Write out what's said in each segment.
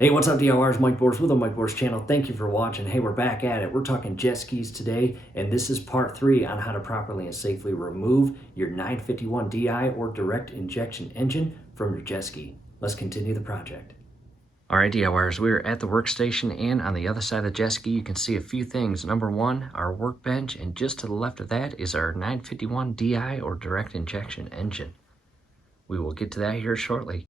Hey, what's up, DIYers? Mike Bors with the Mike Bors channel. Thank you for watching. Hey, we're back at it. We're talking jet skis today, and this is part 3 on how to properly and safely remove your 951 DI or direct injection engine from your jet ski. Let's continue the project. All right, DIYers, we're at the workstation, and on the other side of the jet ski, you can see a few things. Number one, our workbench, and just to the left of that is our 951 DI or direct injection engine. We will get to that here shortly.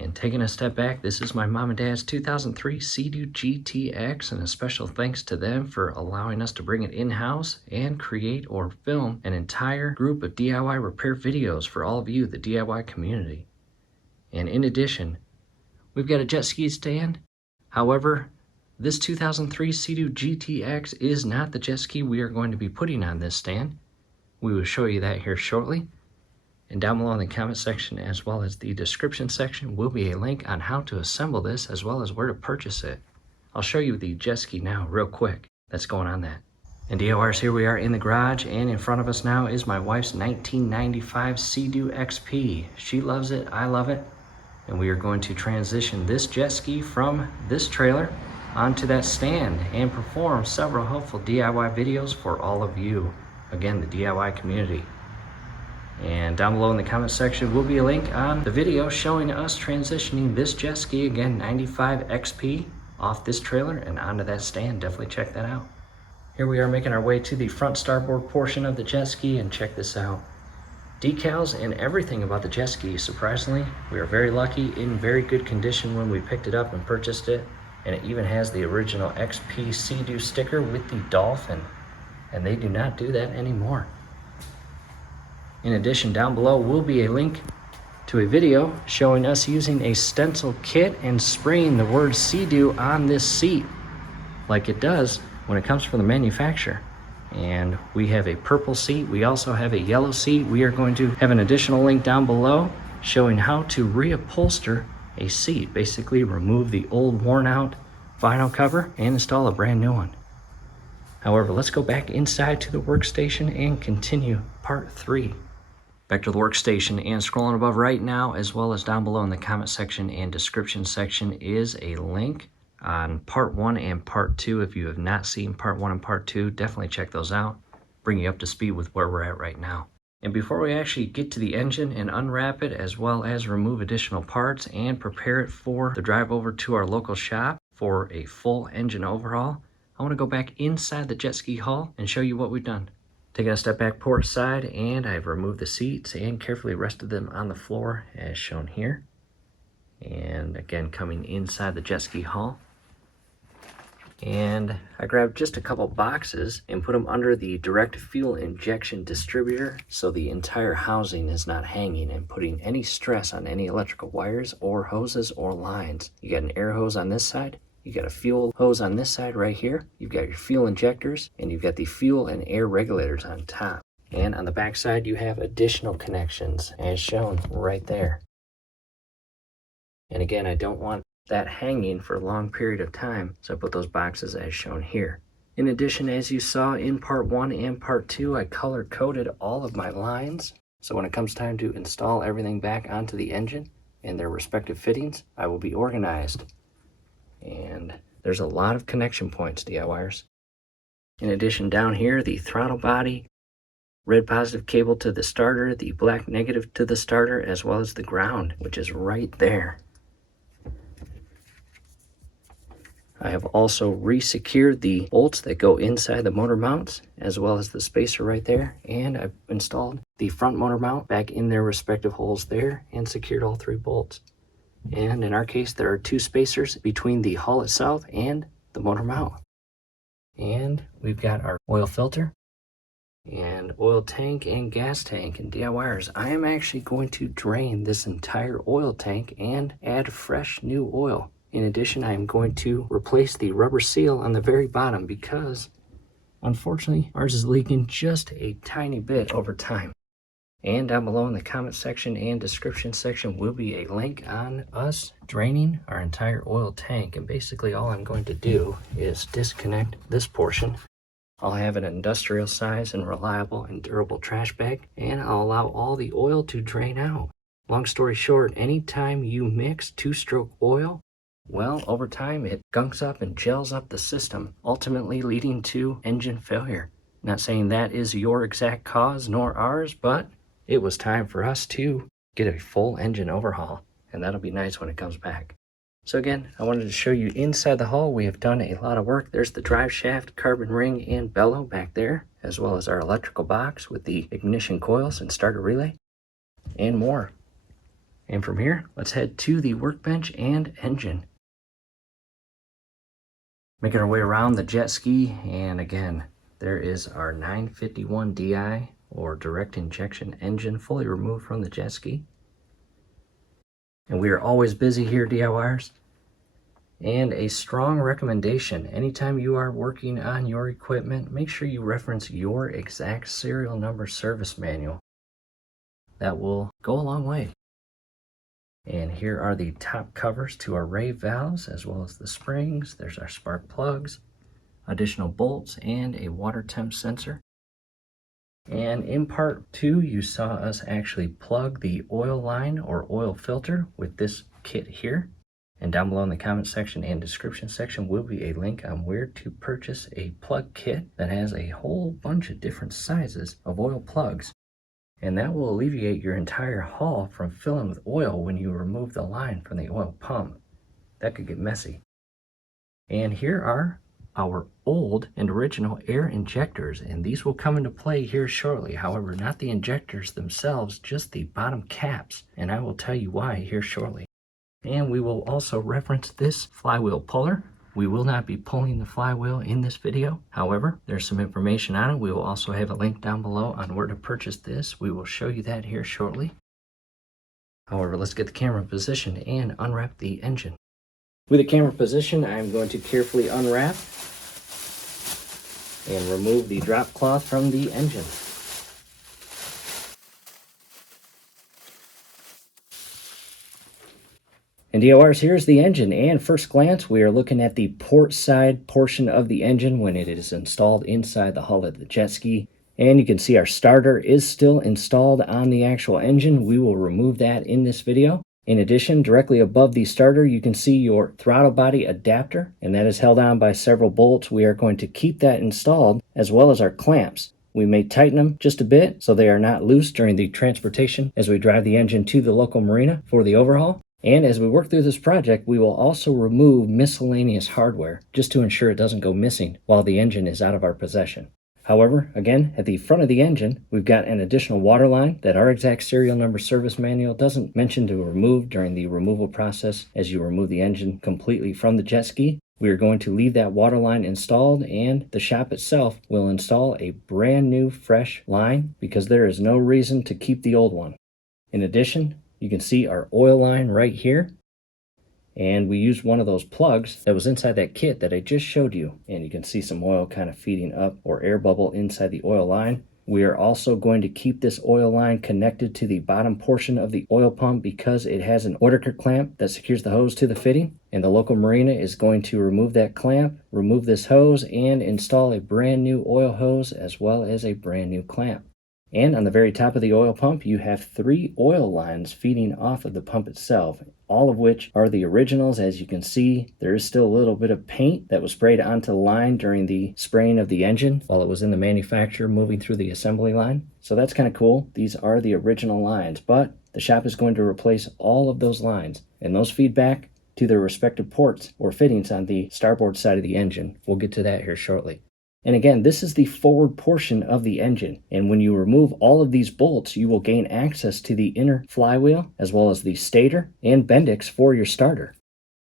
And taking a step back, this is my mom and dad's 2003 Sea-Doo GTX, and a special thanks to them for allowing us to bring it in-house and create or film an entire group of DIY repair videos for all of you, the DIY community. And in addition, we've got a jet ski stand. However, this 2003 Sea-Doo GTX is not the jet ski we are going to be putting on this stand. We will show you that here shortly. And down below in the comment section as well as the description section will be a link on how to assemble this as well as where to purchase it. I'll show you the jet ski now real quick that's going on that. And DIYers, here we are in the garage, and in front of us now is my wife's 1995 Sea-Doo XP. She loves it, I love it, and we are going to transition this jet ski from this trailer onto that stand and perform several helpful DIY videos for all of you, again, the DIY community. And down below in the comment section will be a link on the video showing us transitioning this jet ski, again 95 XP, off this trailer and onto that stand. Definitely check that out. Here we are making our way to the front starboard portion of the jet ski, and check this out. Decals and everything about the jet ski, surprisingly, we are very lucky, in very good condition when we picked it up and purchased it. And it even has the original XP Sea-Doo sticker with the dolphin, and they do not do that anymore. In addition, down below will be a link to a video showing us using a stencil kit and spraying the word Sea-Doo on this seat like it does when it comes from the manufacturer. And we have a purple seat. We also have a yellow seat. We are going to have an additional link down below showing how to reupholster a seat. Basically remove the old worn out vinyl cover and install a brand new one. However, let's go back inside to the workstation and continue part 3. Back to the workstation, and scrolling above right now as well as down below in the comment section and description section is a link on part 1 and part 2. If you have not seen part 1 and part 2, definitely check those out. Bring you up to speed with where we're at right now. And before we actually get to the engine and unwrap it as well as remove additional parts and prepare it for the drive over to our local shop for a full engine overhaul, I want to go back inside the jet ski hull and show you what we've done. Taking a step back port side, and I've removed the seats and carefully rested them on the floor as shown here. And again, coming inside the jet ski hull. And I grabbed just a couple boxes and put them under the direct fuel injection distributor so the entire housing is not hanging and putting any stress on any electrical wires or hoses or lines. You got an air hose on this side. You got a fuel hose on this side right here. You've got your fuel injectors, and you've got the fuel and air regulators on top. And on the back side, you have additional connections as shown right there. And again, I don't want that hanging for a long period of time, so I put those boxes as shown here. In addition, as you saw in part 1 and part 2, I color coded all of my lines. So when it comes time to install everything back onto the engine and their respective fittings, I will be organized. And there's a lot of connection points, DIYers. In addition, down here, the throttle body, red positive cable to the starter, the black negative to the starter, as well as the ground, which is right there. I have also re-secured the bolts that go inside the motor mounts, as well as the spacer right there. And I've installed the front motor mount back in their respective holes there and secured all 3 bolts. And in our case, there are 2 spacers between the hull itself and the motor mount. And we've got our oil filter and oil tank and gas tank. And DIYers, I am actually going to drain this entire oil tank and add fresh new oil. In addition, I am going to replace the rubber seal on the very bottom because, unfortunately, ours is leaking just a tiny bit over time. And down below in the comment section and description section will be a link on us draining our entire oil tank. And basically all I'm going to do is disconnect this portion. I'll have an industrial size and reliable and durable trash bag, and I'll allow all the oil to drain out. Long story short, anytime you mix 2-stroke oil Well, over time, it gunks up and gels up the system, ultimately leading to engine failure. Not saying that is your exact cause nor ours, but it was time for us to get a full engine overhaul, and that'll be nice when it comes back. So again, I wanted to show you inside the hull. We have done a lot of work. There's the drive shaft, carbon ring, and bellow back there, as well as our electrical box with the ignition coils and starter relay, and more. And from here, let's head to the workbench and engine. Making our way around the jet ski, and again, there is our 951 DI, or direct injection engine, fully removed from the jet ski. And we are always busy here, DIYers. And a strong recommendation, anytime you are working on your equipment, make sure you reference your exact serial number service manual. That will go a long way. And here are the top covers to our ray valves, as well as the springs. There's our spark plugs, additional bolts, and a water temp sensor. And in part 2, you saw us actually plug the oil line or oil filter with this kit here. And down below in the comment section and description section will be a link on where to purchase a plug kit that has a whole bunch of different sizes of oil plugs. And that will alleviate your entire hull from filling with oil when you remove the line from the oil pump. That could get messy. And here are our old and original air injectors, and these will come into play here shortly. However, not the injectors themselves, just the bottom caps, and I will tell you why here shortly. And we will also reference this flywheel puller. We will not be pulling the flywheel in this video. However, there's some information on it. We will also have a link down below on where to purchase this. We will show you that here shortly. However, let's get the camera positioned and unwrap the engine. With the camera positioned, I'm going to carefully unwrap and remove the drop cloth from the engine. And DORs, here's the engine, and first glance we are looking at the port side portion of the engine when it is installed inside the hull of the jet ski. And you can see our starter is still installed on the actual engine. We will remove that in this video. In addition, directly above the starter, you can see your throttle body adapter, and that is held on by several bolts. We are going to keep that installed, as well as our clamps. We may tighten them just a bit so they are not loose during the transportation as we drive the engine to the local marina for the overhaul. And as we work through this project, we will also remove miscellaneous hardware just to ensure it doesn't go missing while the engine is out of our possession. However, again, at the front of the engine, we've got an additional water line that our exact serial number service manual doesn't mention to remove during the removal process as you remove the engine completely from the jet ski. We are going to leave that water line installed, and the shop itself will install a brand new fresh line because there is no reason to keep the old one. In addition, you can see our oil line right here, and we used one of those plugs that was inside that kit that I just showed you, and you can see some oil kind of feeding up or air bubble inside the oil line. We are also going to keep this oil line connected to the bottom portion of the oil pump because it has an oiler clamp that secures the hose to the fitting, and the local marina is going to remove that clamp, remove this hose, and install a brand new oil hose as well as a brand new clamp. And on the very top of the oil pump, you have 3 oil lines feeding off of the pump itself, all of which are the originals. As you can see, there is still a little bit of paint that was sprayed onto the line during the spraying of the engine while it was in the manufacturer moving through the assembly line. So that's kind of cool. These are the original lines, but the shop is going to replace all of those lines, and those feed back to their respective ports or fittings on the starboard side of the engine. We'll get to that here shortly. And again, this is the forward portion of the engine, and when you remove all of these bolts, you will gain access to the inner flywheel, as well as the stator and Bendix for your starter.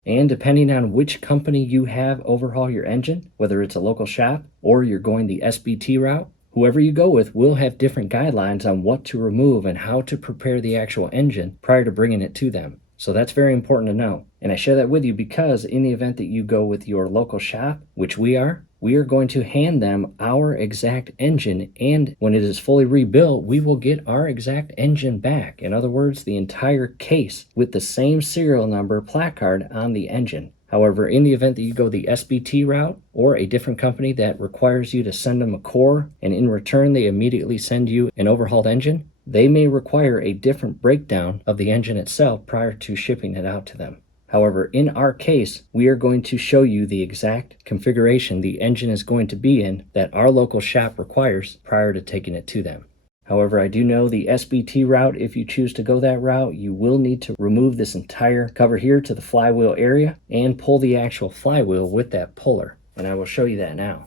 And depending on which company you have overhaul your engine, whether it's a local shop or you're going the SBT route, whoever you go with will have different guidelines on what to remove and how to prepare the actual engine prior to bringing it to them. So that's very important to know. And I share that with you because in the event that you go with your local shop, which we are going to hand them our exact engine, and when it is fully rebuilt, we will get our exact engine back. In other words, the entire case with the same serial number placard on the engine. However, in the event that you go the SBT route or a different company that requires you to send them a core, and in return they immediately send you an overhauled engine, they may require a different breakdown of the engine itself prior to shipping it out to them. However, in our case, we are going to show you the exact configuration the engine is going to be in that our local shop requires prior to taking it to them. However, I do know the SBT route, if you choose to go that route, you will need to remove this entire cover here to the flywheel area and pull the actual flywheel with that puller. And I will show you that now.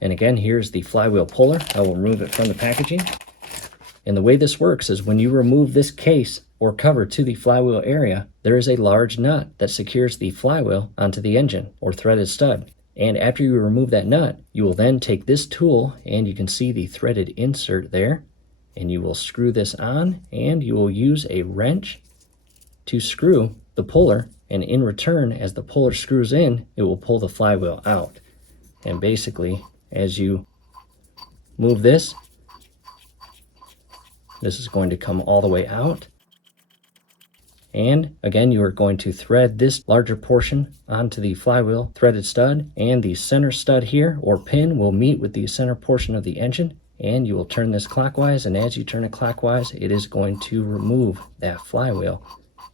And again, here's the flywheel puller. I will remove it from the packaging. And the way this works is when you remove this case or cover to the flywheel area, there is a large nut that secures the flywheel onto the engine or threaded stud. And after you remove that nut, you will then take this tool, and you can see the threaded insert there, and you will screw this on, and you will use a wrench to screw the puller, and in return, as the puller screws in, it will pull the flywheel out. And basically, as you move this is going to come all the way out. And again, you are going to thread this larger portion onto the flywheel threaded stud, and the center stud here or pin will meet with the center portion of the engine, and you will turn this clockwise, and as you turn it clockwise, it is going to remove that flywheel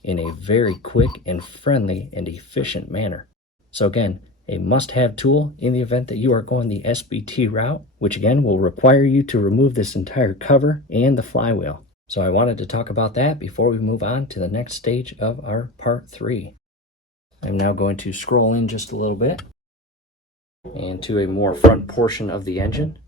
in a very quick and friendly and efficient manner. So again, a must-have tool in the event that you are going the SBT route, which again will require you to remove this entire cover and the flywheel. So I wanted to talk about that before we move on to the next stage of our part 3. I'm now going to scroll in just a little bit and to a more front portion of the engine.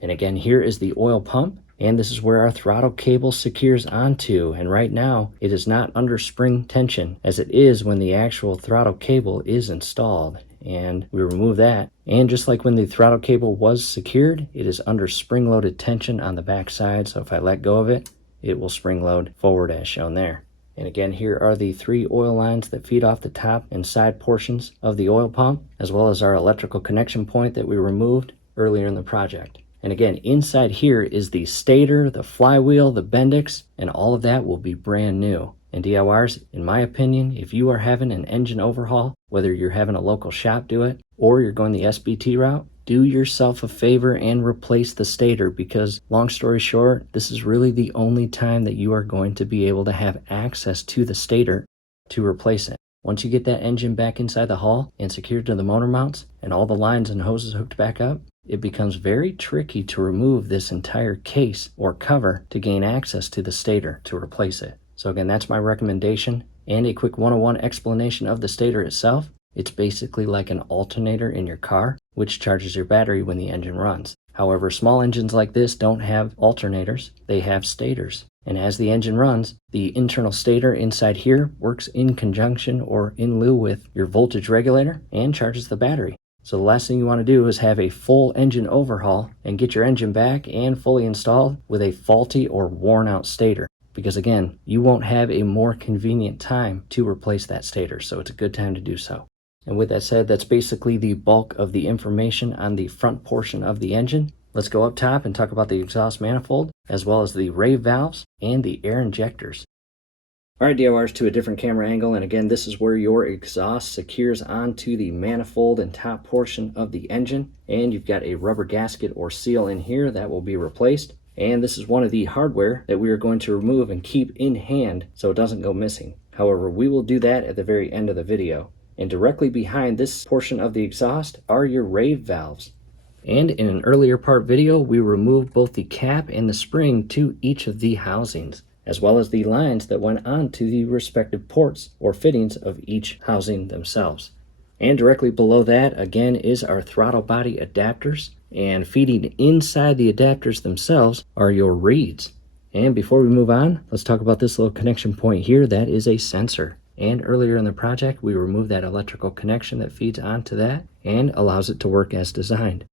And again, here is the oil pump, and this is where our throttle cable secures onto. And right now, it is not under spring tension as it is when the actual throttle cable is installed. And we remove that. And just like when the throttle cable was secured, it is under spring-loaded tension on the back side. So if I let go of it, it will spring load forward as shown there. And again, here are the 3 oil lines that feed off the top and side portions of the oil pump, as well as our electrical connection point that we removed earlier in the project. And again, inside here is the stator, the flywheel, the Bendix, and all of that will be brand new. And DIYers, in my opinion, if you are having an engine overhaul, whether you're having a local shop do it or you're going the SBT route, do yourself a favor and replace the stator, because long story short, this is really the only time that you are going to be able to have access to the stator to replace it. Once you get that engine back inside the hull and secured to the motor mounts and all the lines and hoses hooked back up, it becomes very tricky to remove this entire case or cover to gain access to the stator to replace it. So again, that's my recommendation, and a quick 101 explanation of the stator itself. It's basically like an alternator in your car, which charges your battery when the engine runs. However, small engines like this don't have alternators, they have stators. And as the engine runs, the internal stator inside here works in conjunction or in lieu with your voltage regulator and charges the battery. So the last thing you want to do is have a full engine overhaul and get your engine back and fully installed with a faulty or worn out stator. Because again, you won't have a more convenient time to replace that stator, so it's a good time to do so. And with that said, that's basically the bulk of the information on the front portion of the engine. Let's go up top and talk about the exhaust manifold, as well as the rave valves and the air injectors. Alright DIYers, to a different camera angle, and again, this is where your exhaust secures onto the manifold and top portion of the engine, and you've got a rubber gasket or seal in here that will be replaced. And this is one of the hardware that we are going to remove and keep in hand so it doesn't go missing. However, we will do that at the very end of the video. And directly behind this portion of the exhaust are your rave valves. And in an earlier part video, we removed both the cap and the spring to each of the housings, as well as the lines that went onto the respective ports or fittings of each housing themselves. And directly below that, again, is our throttle body adapters. And feeding inside the adapters themselves are your reeds. And before we move on, let's talk about this little connection point here. That is a sensor. And earlier in the project, we removed that electrical connection that feeds onto that and allows it to work as designed.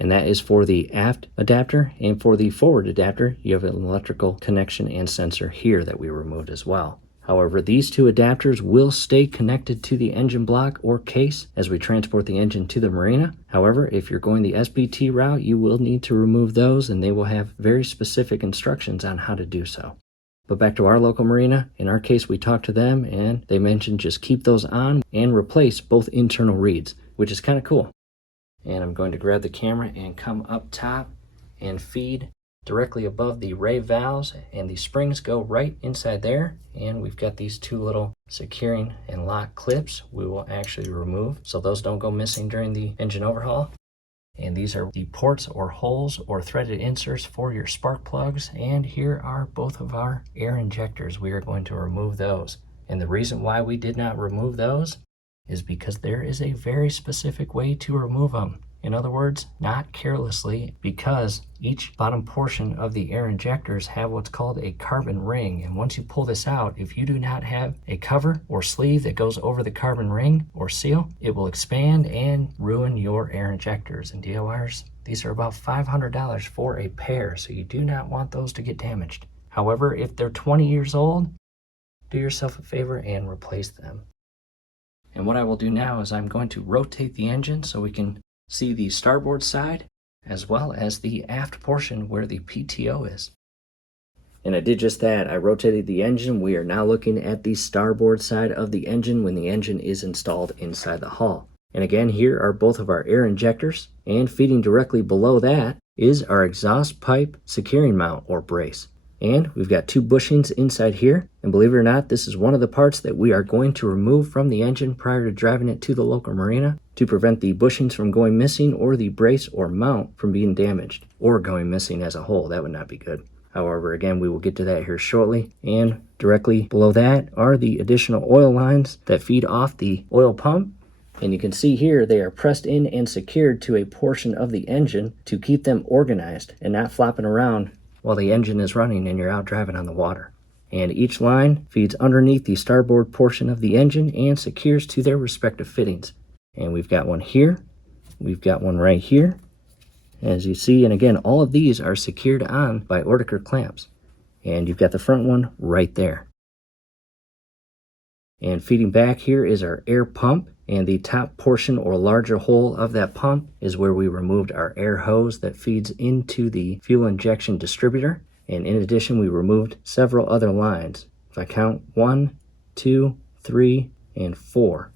And that is for the aft adapter, and for the forward adapter, you have an electrical connection and sensor here that we removed as well. However, these 2 adapters will stay connected to the engine block or case as we transport the engine to the marina. However, if you're going the SBT route, you will need to remove those, and they will have very specific instructions on how to do so. But back to our local marina, in our case, we talked to them and they mentioned just keep those on and replace both internal reeds, which is kind of cool. And I'm going to grab the camera and come up top and feed directly above the ray valves, and the springs go right inside there. And we've got these two little securing and lock clips we will actually remove so those don't go missing during the engine overhaul. And these are the ports or holes or threaded inserts for your spark plugs. And here are both of our air injectors. We are going to remove those. And the reason why we did not remove those is because there is a very specific way to remove them. In other words, not carelessly, because each bottom portion of the air injectors have what's called a carbon ring. And once you pull this out, if you do not have a cover or sleeve that goes over the carbon ring or seal, it will expand and ruin your air injectors. And DIYers, these are about $500 for a pair, so you do not want those to get damaged. However, if they're 20 years old, do yourself a favor and replace them. And what I will do now is I'm going to rotate the engine so we can see the starboard side as well as the aft portion where the PTO is. And I did just that. I rotated the engine. We are now looking at the starboard side of the engine when the engine is installed inside the hull. And again, here are both of our air injectors, and feeding directly below that is our exhaust pipe securing mount or brace. And we've got two bushings inside here, and believe it or not, this is one of the parts that we are going to remove from the engine prior to driving it to the local marina to prevent the bushings from going missing or the brace or mount from being damaged or going missing as a whole. That would not be good. However, again, we will get to that here shortly. And directly below that are the additional oil lines that feed off the oil pump. And you can see here they are pressed in and secured to a portion of the engine to keep them organized and not flopping around while the engine is running and you're out driving on the water. And each line feeds underneath the starboard portion of the engine and secures to their respective fittings. And we've got one here, we've got one right here, as you see. And again, all of these are secured on by Ordeker clamps. And you've got the front one right there. And feeding back here is our air pump, and the top portion or larger hole of that pump is where we removed our air hose that feeds into the fuel injection distributor. And in addition, we removed several other lines. If I count 1, 2, 3, and 4.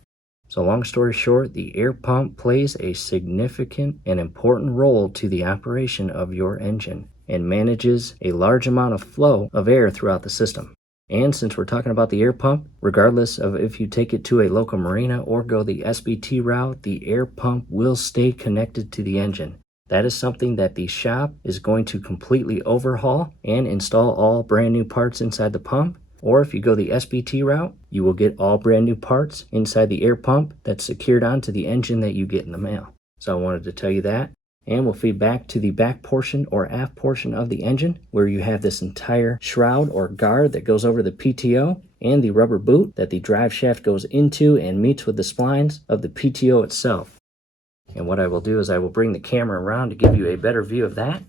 So long story short, the air pump plays a significant and important role to the operation of your engine and manages a large amount of flow of air throughout the system. And since we're talking about the air pump, regardless of if you take it to a local marina or go the SBT route, the air pump will stay connected to the engine. That is something that the shop is going to completely overhaul and install all brand new parts inside the pump. Or if you go the SBT route, you will get all brand new parts inside the air pump that's secured onto the engine that you get in the mail. So I wanted to tell you that. And we'll feed back to the back portion or aft portion of the engine where you have this entire shroud or guard that goes over the PTO and the rubber boot that the drive shaft goes into and meets with the splines of the PTO itself. And what I will do is I will bring the camera around to give you a better view of that.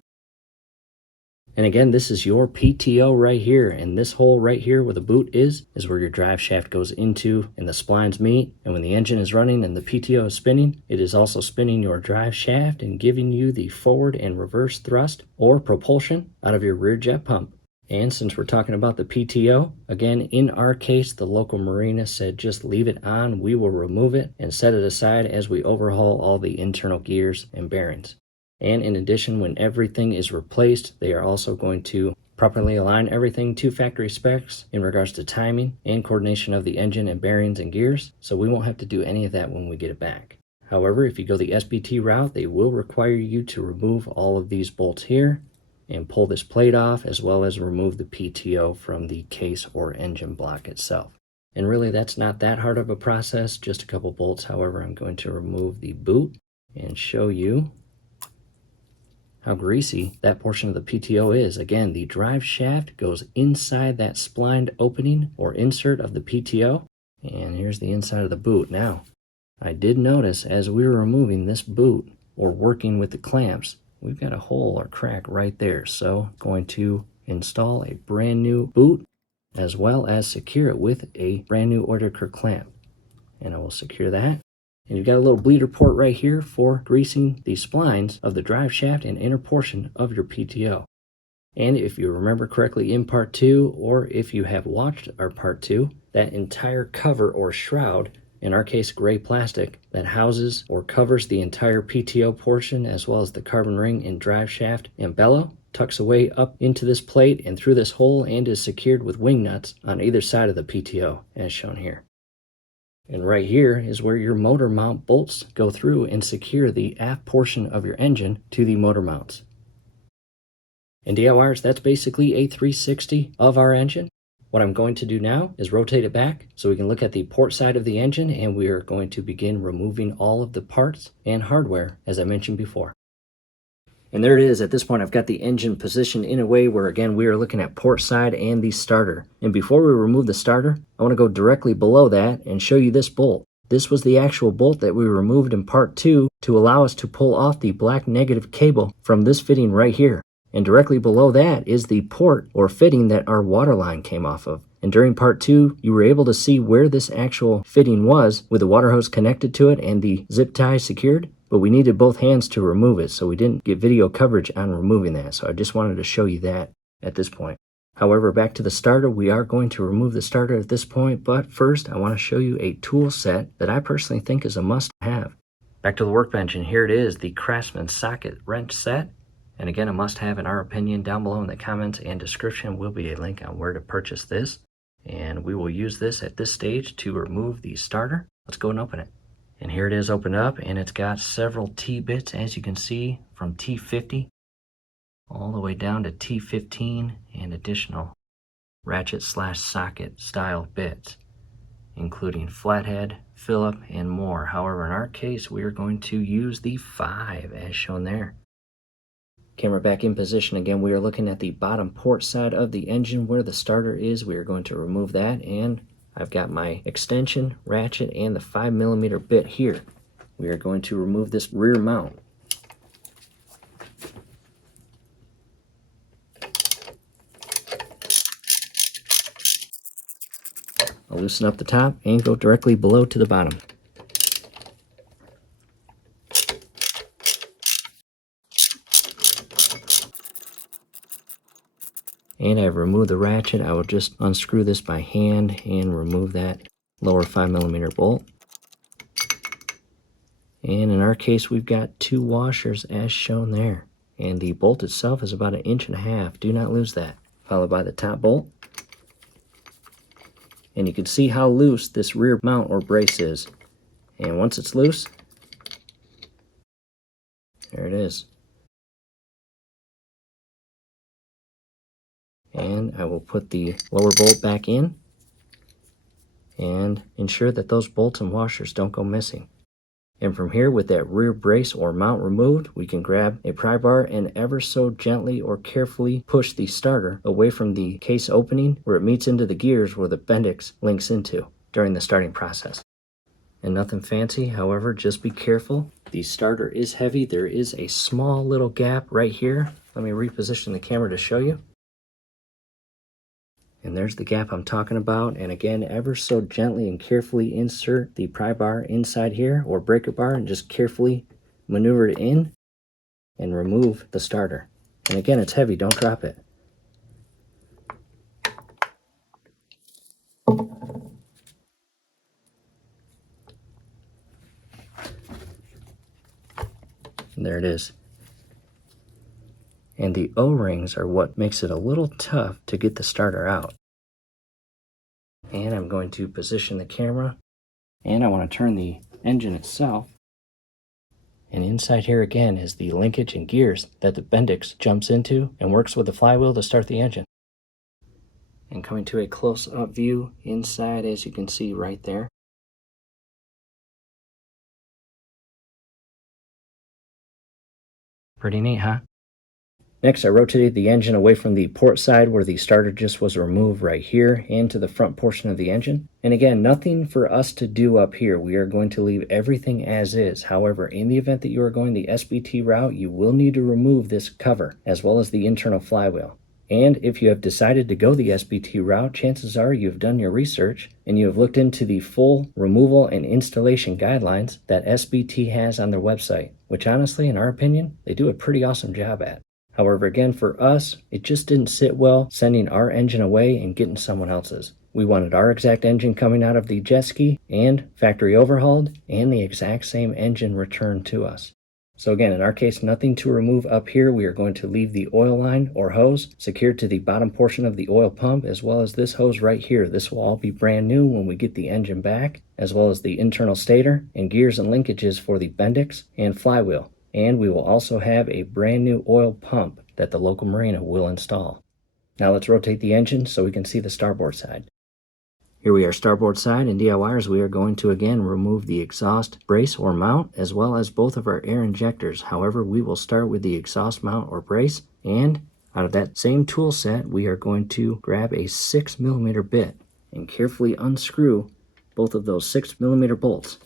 And again, this is your PTO right here, and this hole right here where the boot is where your drive shaft goes into and the splines meet. And when the engine is running and the PTO is spinning, it is also spinning your drive shaft and giving you the forward and reverse thrust or propulsion out of your rear jet pump. And since we're talking about the PTO, again, in our case, the local marina said just leave it on. We will remove it and set it aside as we overhaul all the internal gears and bearings. And in addition, when everything is replaced, they are also going to properly align everything to factory specs in regards to timing and coordination of the engine and bearings and gears. So we won't have to do any of that when we get it back. However, if you go the SBT route, they will require you to remove all of these bolts here and pull this plate off, as well as remove the PTO from the case or engine block itself. And really, that's not that hard of a process, just a couple bolts. However, I'm going to remove the boot and show you how greasy that portion of the PTO is. Again, the drive shaft goes inside that splined opening or insert of the PTO. And here's the inside of the boot. Now, I did notice as we were removing this boot or working with the clamps, we've got a hole or crack right there. So I'm going to install a brand new boot as well as secure it with a brand new Ordeker clamp. And I will secure that. And you've got a little bleeder port right here for greasing the splines of the drive shaft and inner portion of your PTO. And if you remember correctly in part 2, or if you have watched our part 2, that entire cover or shroud, in our case gray plastic, that houses or covers the entire PTO portion as well as the carbon ring and drive shaft and bellow, tucks away up into this plate and through this hole and is secured with wing nuts on either side of the PTO, as shown here. And right here is where your motor mount bolts go through and secure the aft portion of your engine to the motor mounts. And DIYers, that's basically a 360 of our engine. What I'm going to do now is rotate it back so we can look at the port side of the engine, and we are going to begin removing all of the parts and hardware as I mentioned before. And there it is. At this point, I've got the engine positioned in a way where, again, we are looking at port side and the starter. And before we remove the starter, I want to go directly below that and show you this bolt. This was the actual bolt that we removed in part 2 to allow us to pull off the black negative cable from this fitting right here. And directly below that is the port or fitting that our water line came off of. And during part 2, you were able to see where this actual fitting was with the water hose connected to it and the zip tie secured. But we needed both hands to remove it, so we didn't get video coverage on removing that. So I just wanted to show you that at this point. However, back to the starter, we are going to remove the starter at this point. But first, I want to show you a tool set that I personally think is a must-have. Back to the workbench, and here it is, the Craftsman socket wrench set. And again, a must-have in our opinion. Down below in the comments and description will be a link on where to purchase this. And we will use this at this stage to remove the starter. Let's go and open it. And here it is opened up, and it's got several T-bits, as you can see, from T50 all the way down to T15 and additional ratchet/socket style bits, including flathead, Phillip, and more. However, in our case, we are going to use the 5 as shown there. Camera back in position again. We are looking at the bottom port side of the engine where the starter is. We are going to remove that, and I've got my extension, ratchet, and the 5mm bit here. We are going to remove this rear mount. I'll loosen up the top and go directly below to the bottom. And I've removed the ratchet. I will just unscrew this by hand and remove that lower 5mm bolt. And in our case, we've got 2 washers as shown there. And the bolt itself is about 1.5 inches. Do not lose that. Followed by the top bolt. And you can see how loose this rear mount or brace is. And once it's loose, there it is. And I will put the lower bolt back in and ensure that those bolts and washers don't go missing. And from here, with that rear brace or mount removed, we can grab a pry bar and ever so gently or carefully push the starter away from the case opening where it meets into the gears where the Bendix links into during the starting process. And nothing fancy, however, just be careful. The starter is heavy. There is a small little gap right here. Let me reposition the camera to show you. And there's the gap I'm talking about. And again, ever so gently and carefully insert the pry bar inside here or breaker bar and just carefully maneuver it in and remove the starter. And again, it's heavy, don't drop it. And there it is. And the O-rings are what makes it a little tough to get the starter out. And I'm going to position the camera, and I want to turn the engine itself. And inside here again is the linkage and gears that the Bendix jumps into and works with the flywheel to start the engine. And coming to a close-up view inside, as you can see right there. Pretty neat, huh? Next, I rotated the engine away from the port side where the starter just was removed right here and to the front portion of the engine. And again, nothing for us to do up here. We are going to leave everything as is. However, in the event that you are going the SBT route, you will need to remove this cover as well as the internal flywheel. And if you have decided to go the SBT route, chances are you've done your research and you have looked into the full removal and installation guidelines that SBT has on their website, which honestly, in our opinion, they do a pretty awesome job at. However, again, for us, it just didn't sit well sending our engine away and getting someone else's. We wanted our exact engine coming out of the jet ski and factory overhauled and the exact same engine returned to us. So again, in our case, nothing to remove up here. We are going to leave the oil line or hose secured to the bottom portion of the oil pump, as well as this hose right here. This will all be brand new when we get the engine back, as well as the internal stator and gears and linkages for the Bendix and flywheel. And we will also have a brand new oil pump that the local marina will install. Now let's rotate the engine so we can see the starboard side. Here we are starboard side, and DIYers, we are going to again remove the exhaust brace or mount, as well as both of our air injectors. However, we will start with the exhaust mount or brace, and out of that same tool set, we are going to grab a 6mm bit and carefully unscrew both of those 6mm bolts.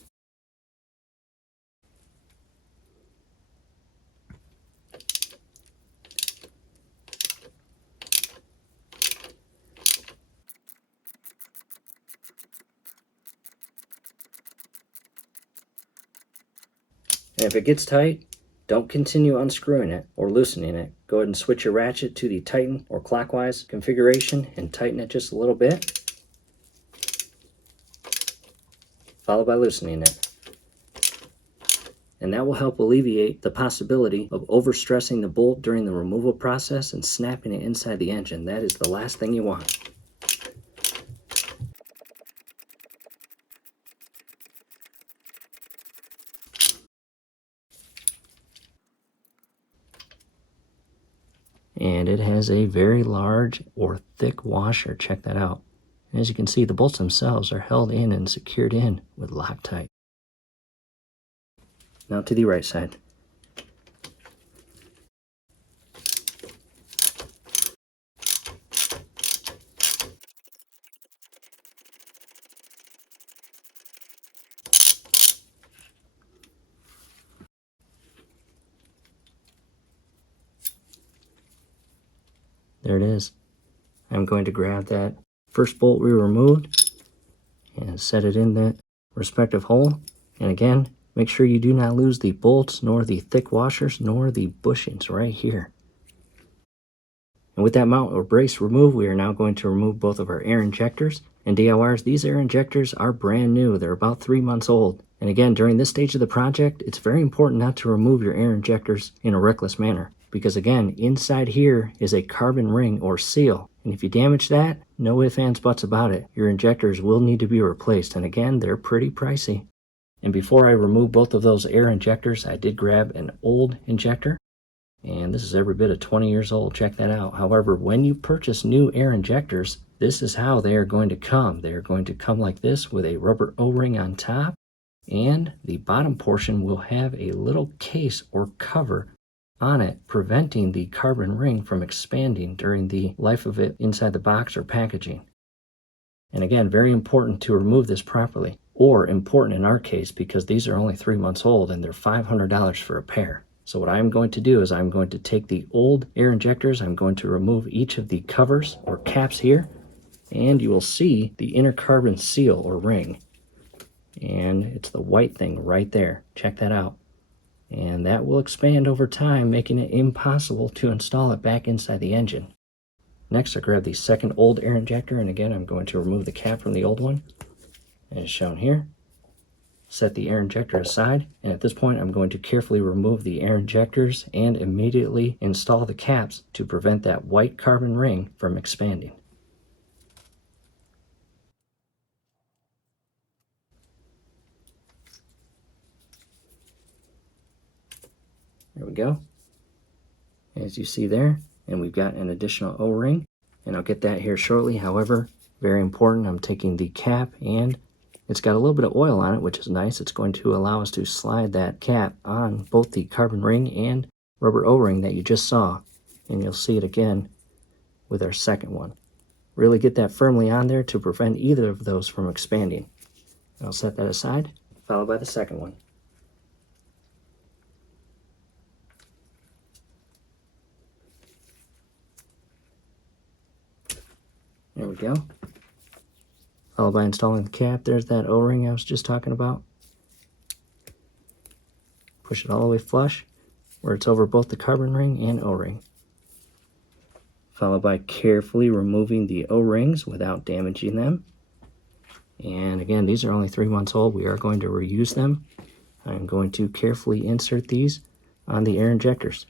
And if it gets tight, don't continue unscrewing it or loosening it. Go ahead and switch your ratchet to the tighten or clockwise configuration and tighten it just a little bit, followed by loosening it. And that will help alleviate the possibility of overstressing the bolt during the removal process and snapping it inside the engine. That is the last thing you want. And it has a very large or thick washer. Check that out. And as you can see, the bolts themselves are held in and secured in with Loctite. Now to the right side. There it is. I'm going to grab that first bolt we removed and set it in the respective hole. And again, make sure you do not lose the bolts, nor the thick washers, nor the bushings right here. And with that mount or brace removed, we are now going to remove both of our air injectors. And DIYers, these air injectors are brand new. They're about 3 months old. And again, during this stage of the project, it's very important not to remove your air injectors in a reckless manner. Because again, inside here is a carbon ring or seal. And if you damage that, no ifs, ands, buts about it. Your injectors will need to be replaced. And again, they're pretty pricey. And before I remove both of those air injectors, I did grab an old injector. And this is every bit of 20 years old. Check that out. However, when you purchase new air injectors, this is how they are going to come. They are going to come like this with a rubber O-ring on top. And the bottom portion will have a little case or cover on it, preventing the carbon ring from expanding during the life of it inside the box or packaging. And again, very important to remove this properly, or important in our case because these are only 3 months old and they're $500 for a pair. So what I'm going to do is I'm going to take the old air injectors, I'm going to remove each of the covers or caps here, and you will see the inner carbon seal or ring. And it's the white thing right there. Check that out. And that will expand over time, making it impossible to install it back inside the engine. Next, I grab the second old air injector, and again, I'm going to remove the cap from the old one, as shown here. Set the air injector aside, and at this point, I'm going to carefully remove the air injectors and immediately install the caps to prevent that white carbon ring from expanding. There we go. As you see there, and we've got an additional O-ring, and I'll get that here shortly. However, very important, I'm taking the cap, and it's got a little bit of oil on it, which is nice. It's going to allow us to slide that cap on both the carbon ring and rubber O-ring that you just saw, and you'll see it again with our second one. Really get that firmly on there to prevent either of those from expanding. I'll set that aside, followed by the second one. There we go. Followed by installing the cap. There's that O-ring I was just talking about. Push it all the way flush, where it's over both the carbon ring and O-ring. Followed by carefully removing the O-rings without damaging them. And again, these are only 3 months old. We are going to reuse them. I'm going to carefully insert these on the air injectors.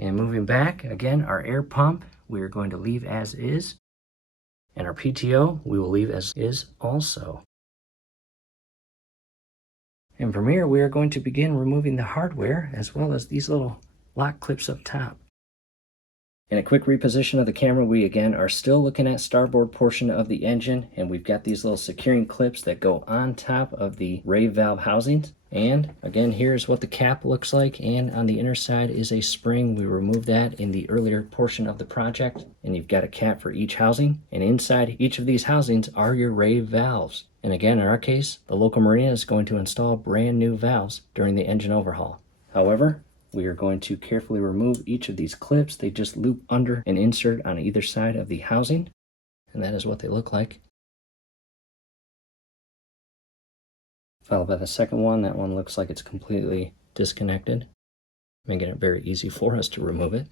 And moving back, again, our air pump, we are going to leave as is. And our PTO, we will leave as is also. And from here, we are going to begin removing the hardware as well as these little lock clips up top. In a quick reposition of the camera, we again are still looking at starboard portion of the engine, and we've got these little securing clips that go on top of the rave valve housings. And again, here's what the cap looks like, and on the inner side is a spring. We removed that in the earlier portion of the project, and you've got a cap for each housing, and inside each of these housings are your rave valves. And again, in our case, the local marina is going to install brand new valves during the engine overhaul. However, we are going to carefully remove each of these clips. They just loop under and insert on either side of the housing, and that is what they look like. Followed by the second one. That one looks like it's completely disconnected, making it very easy for us to remove it.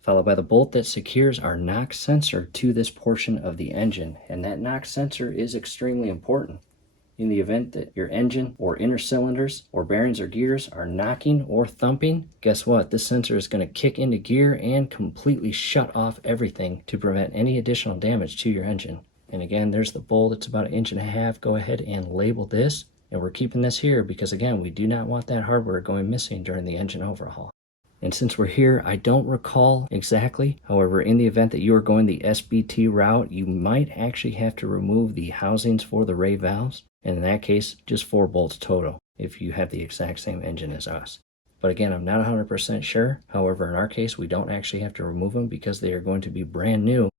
Followed by the bolt that secures our knock sensor to this portion of the engine, and that knock sensor is extremely important. In the event that your engine or inner cylinders or bearings or gears are knocking or thumping, guess what? This sensor is going to kick into gear and completely shut off everything to prevent any additional damage to your engine. And again, there's the bolt. It's about 1.5 inches. Go ahead and label this. And we're keeping this here because, again, we do not want that hardware going missing during the engine overhaul. And since we're here, I don't recall exactly. However, in the event that you are going the SBT route, you might actually have to remove the housings for the rave valves. And in that case, just 4 bolts total if you have the exact same engine as us. But again, I'm not 100% sure. However, in our case, we don't actually have to remove them because they are going to be brand new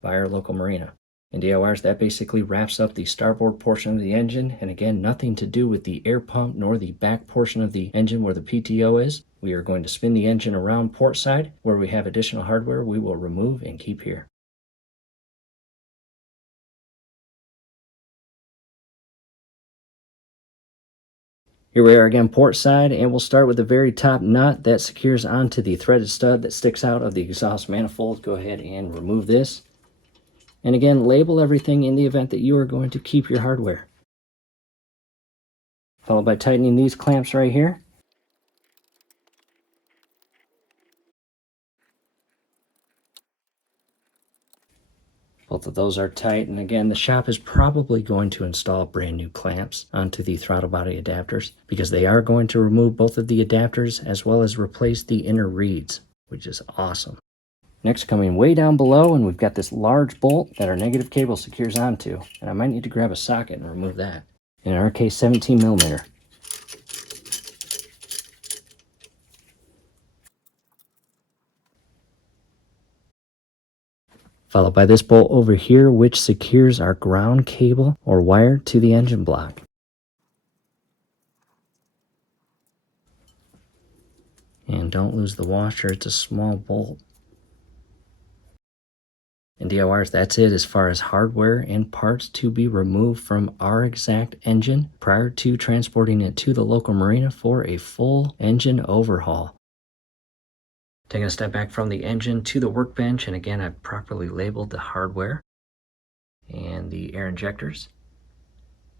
by our local marina. And DIYers, that basically wraps up the starboard portion of the engine. And again, nothing to do with the air pump nor the back portion of the engine where the PTO is. We are going to spin the engine around port side where we have additional hardware we will remove and keep here. Here we are again port side, and we'll start with the very top nut that secures onto the threaded stud that sticks out of the exhaust manifold. Go ahead and remove this. And again, label everything in the event that you are going to keep your hardware. Followed by tightening these clamps right here. Both of those are tight, and again, the shop is probably going to install brand new clamps onto the throttle body adapters because they are going to remove both of the adapters as well as replace the inner reeds, which is awesome. Next, coming way down below, and we've got this large bolt that our negative cable secures onto, and I might need to grab a socket and remove that. In our case, 17 millimeter. Followed by this bolt over here, which secures our ground cable or wire to the engine block. And don't lose the washer, it's a small bolt. And DIYers, that's it as far as hardware and parts to be removed from our exact engine prior to transporting it to the local marina for a full engine overhaul. Taking a step back from the engine to the workbench, and again, I've properly labeled the hardware and the air injectors.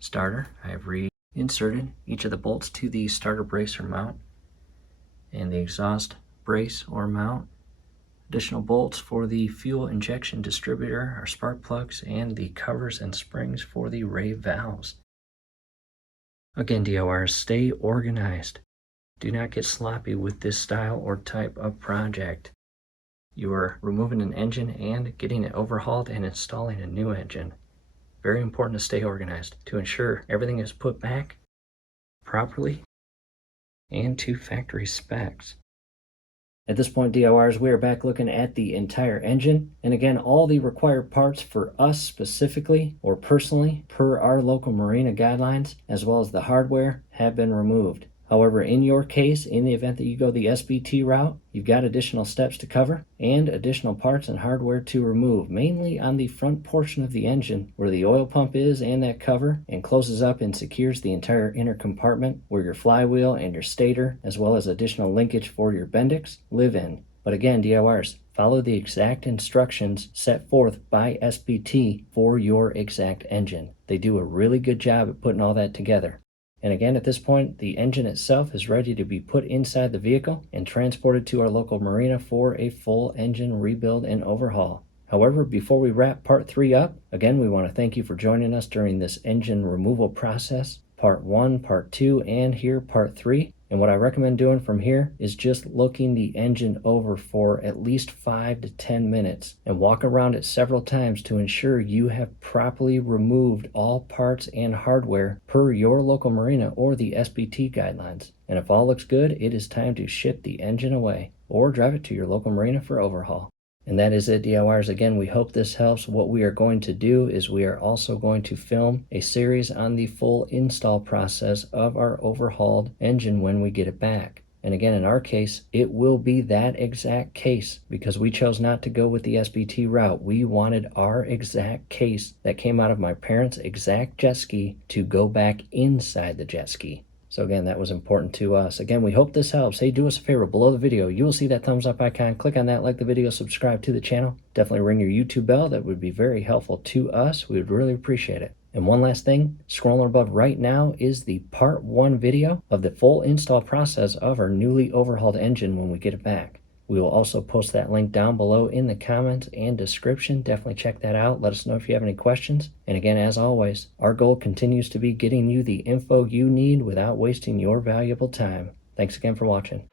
Starter, I have reinserted each of the bolts to the starter brace or mount, and the exhaust brace or mount. Additional bolts for the fuel injection distributor, our spark plugs, and the covers and springs for the rave valves. Again, DIYers, stay organized. Do not get sloppy with this style or type of project. You are removing an engine and getting it overhauled and installing a new engine. Very important to stay organized to ensure everything is put back properly and to factory specs. At this point, DIYers, we are back looking at the entire engine. And again, all the required parts for us specifically or personally per our local marina guidelines, as well as the hardware, have been removed. However, in your case, in the event that you go the SBT route, you've got additional steps to cover and additional parts and hardware to remove, mainly on the front portion of the engine where the oil pump is and that cover, and closes up and secures the entire inner compartment where your flywheel and your stator, as well as additional linkage for your Bendix, live in. But again, DIYers, follow the exact instructions set forth by SBT for your exact engine. They do a really good job at putting all that together. And again, at this point, the engine itself is ready to be put inside the vehicle and transported to our local marina for a full engine rebuild and overhaul. However, before we wrap part 3 up, again, we want to thank you for joining us during this engine removal process, part 1, part 2, and here part 3. And what I recommend doing from here is just looking the engine over for at least 5 to 10 minutes and walk around it several times to ensure you have properly removed all parts and hardware per your local marina or the SBT guidelines. And if all looks good, it is time to ship the engine away or drive it to your local marina for overhaul. And that is it, DIYers. Again, we hope this helps. What we are going to do is we are also going to film a series on the full install process of our overhauled engine when we get it back. And again, in our case, it will be that exact case because we chose not to go with the SBT route. We wanted our exact case that came out of my parents' exact jet ski to go back inside the jet ski. So again, that was important to us. Again, we hope this helps. Hey, do us a favor. Below the video, you will see that thumbs up icon. Click on that, like the video, subscribe to the channel. Definitely ring your YouTube bell. That would be very helpful to us. We would really appreciate it. And one last thing, scrolling above right now is the part 1 video of the full install process of our newly overhauled engine when we get it back. We will also post that link down below in the comments and description. Definitely check that out. Let us know if you have any questions. And again, as always, our goal continues to be getting you the info you need without wasting your valuable time. Thanks again for watching.